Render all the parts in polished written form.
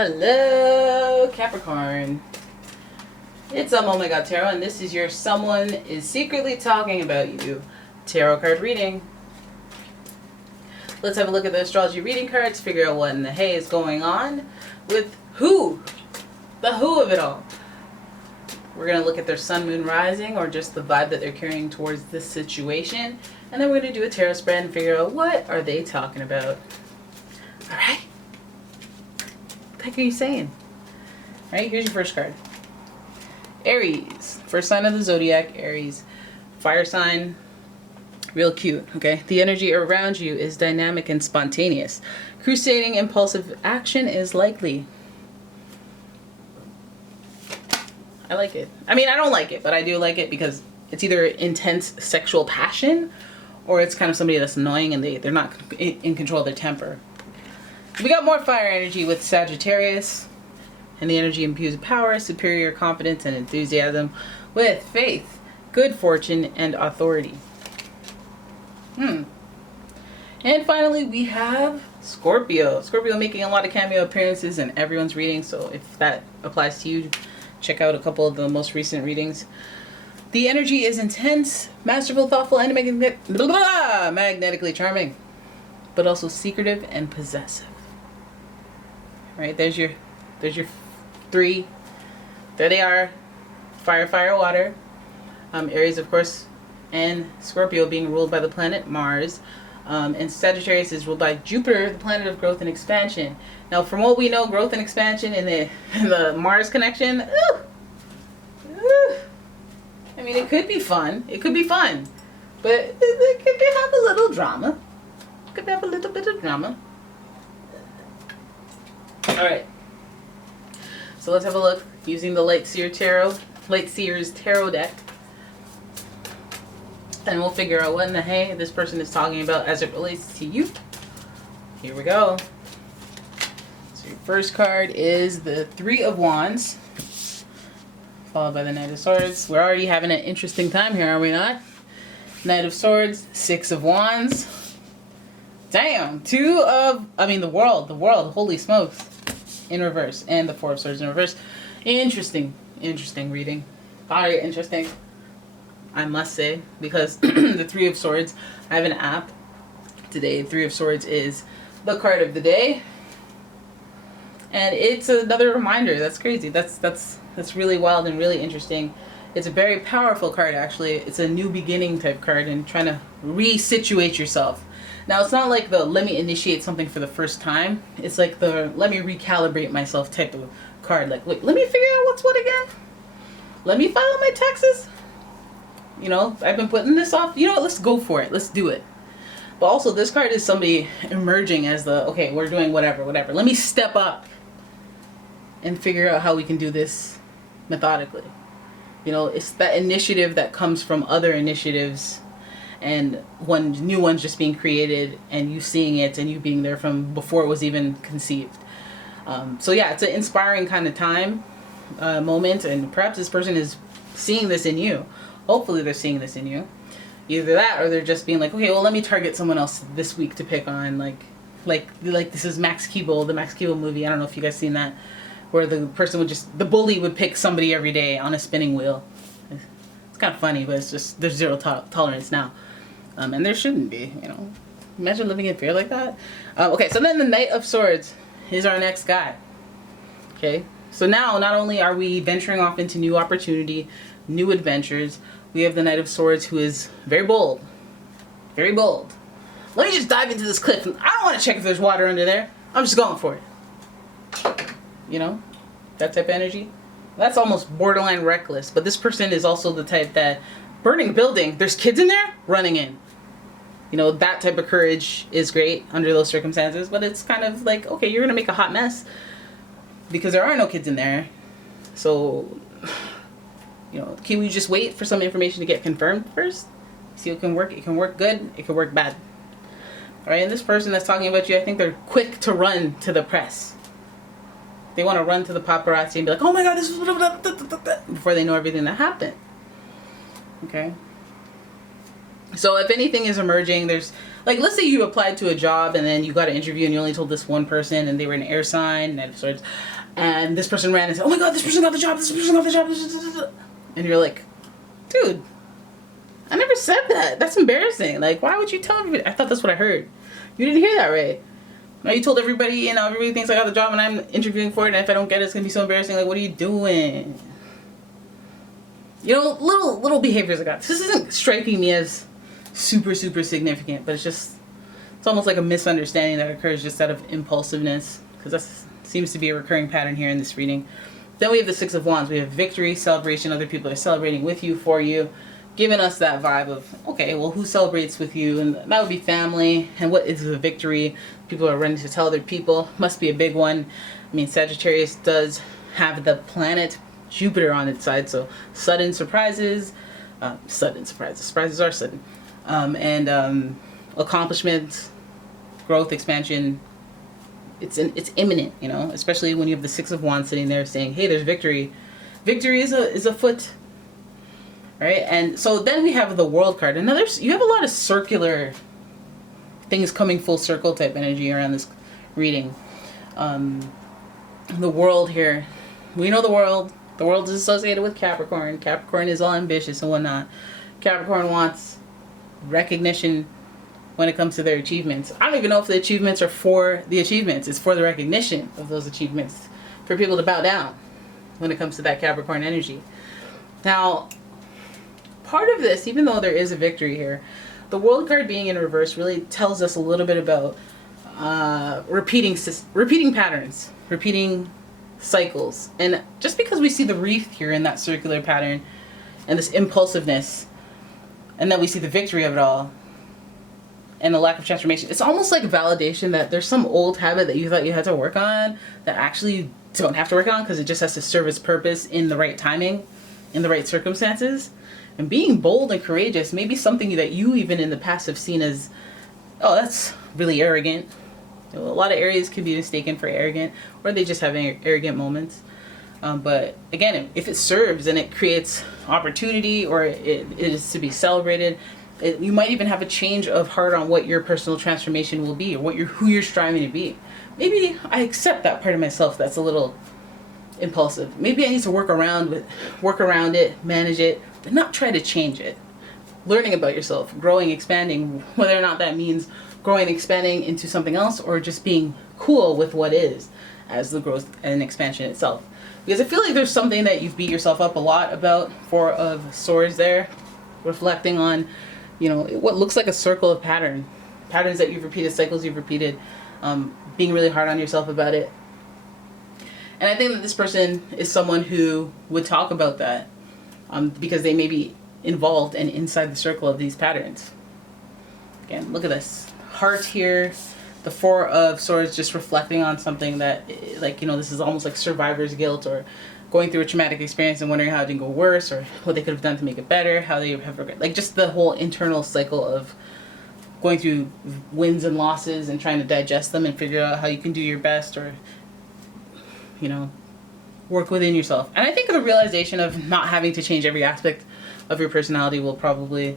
Hello, Capricorn. It's umomgtarot, and this is your someone is secretly talking about you tarot card reading. Let's have a look at the astrology reading cards, figure out what in the hay is going on with who? The who of it all. We're going to look at their sun, moon, rising, or just the vibe that they're carrying towards this situation. And then we're going to do a tarot spread and figure out what are they talking about. All right? What the heck are you saying? All right, here's your first card. Aries. First sign of the zodiac, Aries. Fire sign. Real cute, okay? The energy around you is dynamic and spontaneous. Crusading, impulsive action is likely. I like it. I mean, I don't like it, but I do like it because it's either intense sexual passion or it's kind of somebody that's annoying and they're not in control of their temper. We got more fire energy with Sagittarius, and the energy imbues power, superior confidence, and enthusiasm with faith, good fortune, and authority. And finally, we have Scorpio. Scorpio making a lot of cameo appearances in everyone's reading, so if that applies to you, check out a couple of the most recent readings. The energy is intense, masterful, thoughtful, and magnetically charming, but also secretive and possessive. Right, there's your three. There they are. Fire, fire, water. Aries, of course, and Scorpio being ruled by the planet Mars. And Sagittarius is ruled by Jupiter, the planet of growth and expansion. Now, from what we know, growth and expansion in the Mars connection, I mean, it could be fun. It could be fun. But it could have a little drama. It could have a little bit of drama. Alright. So let's have a look using the Light Seer's Tarot deck. And we'll figure out what in the hay this person is talking about as it relates to you. Here we go. So your first card is the Three of Wands, followed by the Knight of Swords. We're already having an interesting time here, are we not? Knight of Swords, Six of Wands. Damn! The World, holy smokes. In reverse. And the Four of Swords in reverse. Interesting reading. Very interesting, I must say, because the Three of Swords, I have an app today. Three of Swords is the card of the day, and it's another reminder. That's crazy. That's really wild and really interesting. It's a very powerful card, actually. It's a new beginning type card and trying to resituate yourself. Now, it's not like the let me initiate something for the first time. It's like the let me recalibrate myself type of card. Like, wait, let me figure out what's what again. Let me file my taxes. You know, I've been putting this off. You know what? Let's go for it. Let's do it. But also, this card is somebody emerging as the, okay, we're doing whatever. Let me step up and figure out how we can do this methodically. You know, it's that initiative that comes from other initiatives and new one's just being created and you seeing it and you being there from before it was even conceived. So yeah, it's an inspiring kind of time, moment, and perhaps this person is seeing this in you. Hopefully they're seeing this in you. Either that or they're just being like, okay, well, let me target someone else this week to pick on. Like this is Max Keeble, the Max Keeble movie. I don't know if you guys seen that, where the person the bully would pick somebody every day on a spinning wheel. It's kind of funny, but it's just, there's zero tolerance now. And there shouldn't be, you know. Imagine living in fear like that. Okay, so then the Knight of Swords is our next guy. Okay, so now not only are we venturing off into new opportunity, new adventures, we have the Knight of Swords who is very bold. Very bold. Let me just dive into this cliff. I don't want to check if there's water under there. I'm just going for it. You know, that type of energy. That's almost borderline reckless. But this person is also the type that, burning building, there's kids in there, running in. You know, that type of courage is great under those circumstances. But it's kind of like, okay, you're going to make a hot mess because there are no kids in there. So, you know, can we just wait for some information to get confirmed first? See what can work. It can work good. It can work bad. All right, and this person that's talking about you, I think they're quick to run to the press. They want to run to the paparazzi and be like, oh my God, this is before they know everything that happened. Okay. So if anything is emerging, there's like, let's say you applied to a job and then you got an interview and you only told this one person and they were an air sign and this person ran and said, oh my god, this person got the job, this person got the job, and you're like, dude, I never said that. That's embarrassing. Like, why would you tell everybody? I thought that's what I heard. You didn't hear that right. No, you told everybody, you know, everybody thinks I got the job and I'm interviewing for it, and if I don't get it, it's gonna be so embarrassing. Like, what are you doing? You know, little behaviors like that. This isn't striking me as super significant, but it's almost like a misunderstanding that occurs just out of impulsiveness, because that seems to be a recurring pattern here in this reading. Then we have the Six of Wands. We have victory, celebration. Other people are celebrating with you, for you, giving us that vibe of, okay, well, who celebrates with you? And that would be family. And what is the victory? People are running to tell other people. Must be a big one. I mean, Sagittarius does have the planet Jupiter on its side, so sudden surprises. Surprises are sudden. Accomplishments, growth, expansion. It's imminent, you know, especially when you have the Six of Wands sitting there saying, hey, there's victory. Victory is afoot. Right? And so then we have the World card. And you have a lot of circular things coming full circle type energy around this reading. The World here. We know the World. The World is associated with Capricorn. Capricorn is all ambitious and whatnot. Capricorn wants recognition when it comes to their achievements. I don't even know if the achievements are for the achievements. It's for the recognition of those achievements. For people to bow down when it comes to that Capricorn energy. Now, part of this, even though there is a victory here, the World card being in reverse really tells us a little bit about repeating patterns, repeating cycles. And just because we see the wreath here in that circular pattern and this impulsiveness, and then we see the victory of it all and the lack of transformation, it's almost like a validation that there's some old habit that you thought you had to work on that actually you don't have to work on, because it just has to serve its purpose in the right timing, in the right circumstances. And being bold and courageous may be something that you even in the past have seen as, oh, that's really arrogant. You know, a lot of Aries can be mistaken for arrogant, or they just have arrogant moments. But again, if it serves and it creates opportunity, or it is to be celebrated, you might even have a change of heart on what your personal transformation will be, or who you're striving to be. Maybe I accept that part of myself that's a little impulsive. Maybe I need to work around it, manage it, but not try to change it. Learning about yourself, growing, expanding, whether or not that means growing, expanding into something else, or just being cool with what is as the growth and expansion itself. Because I feel like there's something that you beat yourself up a lot about. Four of Swords there, reflecting on, you know, what looks like a circle of patterns that you've repeated, cycles you've repeated, being really hard on yourself about it. And I think that this person is someone who would talk about that, because they may be involved and inside the circle of these patterns. Again, look at this heart here, the Four of Swords, just reflecting on something that, like, you know, this is almost like survivor's guilt, or going through a traumatic experience and wondering how it didn't go worse, or what they could have done to make it better, how they have regret, like just the whole internal cycle of going through wins and losses and trying to digest them and figure out how you can do your best, or, you know, work within yourself. And I think the realization of not having to change every aspect of your personality will probably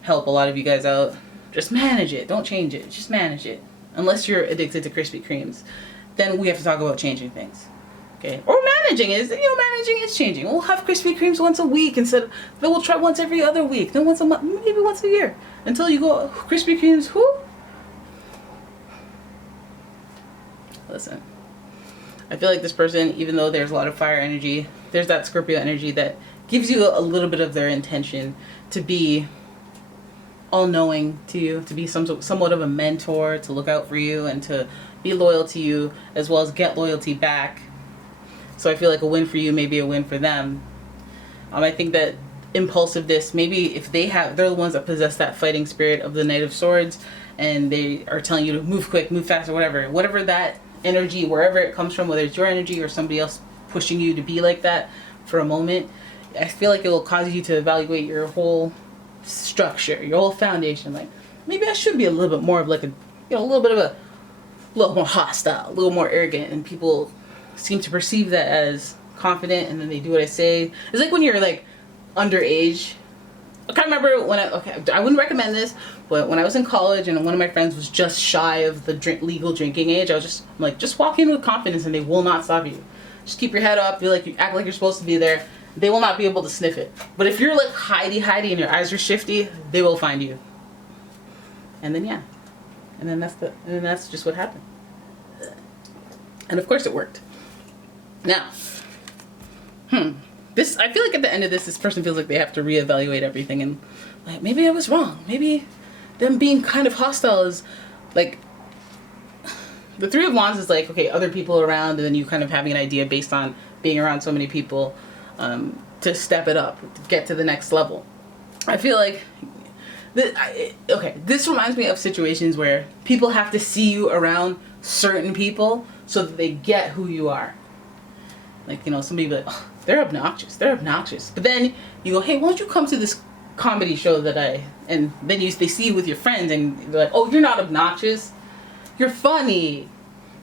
help a lot of you guys out. Just manage it. Don't change it. Just manage it. Unless you're addicted to Krispy Kremes, then we have to talk about changing things. Okay? Or managing is changing. We'll have Krispy Kremes once a week then we'll try once every other week, then once a month, maybe once a year, until you go, Krispy Kremes, who? Listen, I feel like this person, even though there's a lot of fire energy, there's that Scorpio energy that gives you a little bit of their intention to be all-knowing to you, to be somewhat of a mentor, to look out for you and to be loyal to you, as well as get loyalty back. So I feel like a win for you may be a win for them. I think that impulsiveness, maybe if they're the ones that possess that fighting spirit of the Knight of Swords, and they are telling you to move quick, move fast, or whatever that energy, wherever it comes from, whether it's your energy or somebody else pushing you to be like that for a moment, I feel like it will cause you to evaluate your whole structure, your whole foundation. Like, maybe I should be a little bit more of like a little more hostile, a little more arrogant, and people seem to perceive that as confident, and then they do what I say. It's like when you're like underage I can't remember when I wouldn't recommend this, but when I was in college and one of my friends was just shy of the legal drinking age, I'm like, just walk in with confidence and they will not stop you. Just keep your head up, you act like you're supposed to be there. They will not be able to sniff it. But if you're like hidey and your eyes are shifty, they will find you. And then yeah. And then that's just what happened. And of course it worked. Now, I feel like at the end of this person feels like they have to reevaluate everything and like, maybe I was wrong. Maybe them being kind of hostile is like, the Three of Wands is like, okay, other people around, and then you kind of having an idea based on being around so many people to step it up, to get to the next level. I feel like, this reminds me of situations where people have to see you around certain people so that they get who you are. Like, somebody be like, oh, they're obnoxious. But then you go, hey, why don't you come to this comedy show and then they see you with your friends and they're like, oh, you're not obnoxious. You're funny.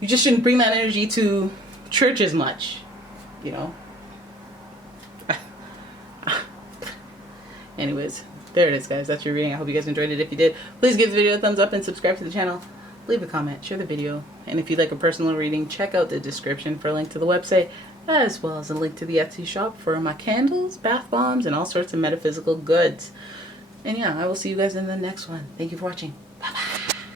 You just shouldn't bring that energy to church as much, Anyways, there it is, guys. That's your reading. I hope you guys enjoyed it. If you did, please give the video a thumbs up and subscribe to the channel. Leave a comment, share the video, and if you'd like a personal reading, check out the description for a link to the website, as well as a link to the Etsy shop for my candles, bath bombs, and all sorts of metaphysical goods. And yeah, I will see you guys in the next one. Thank you for watching.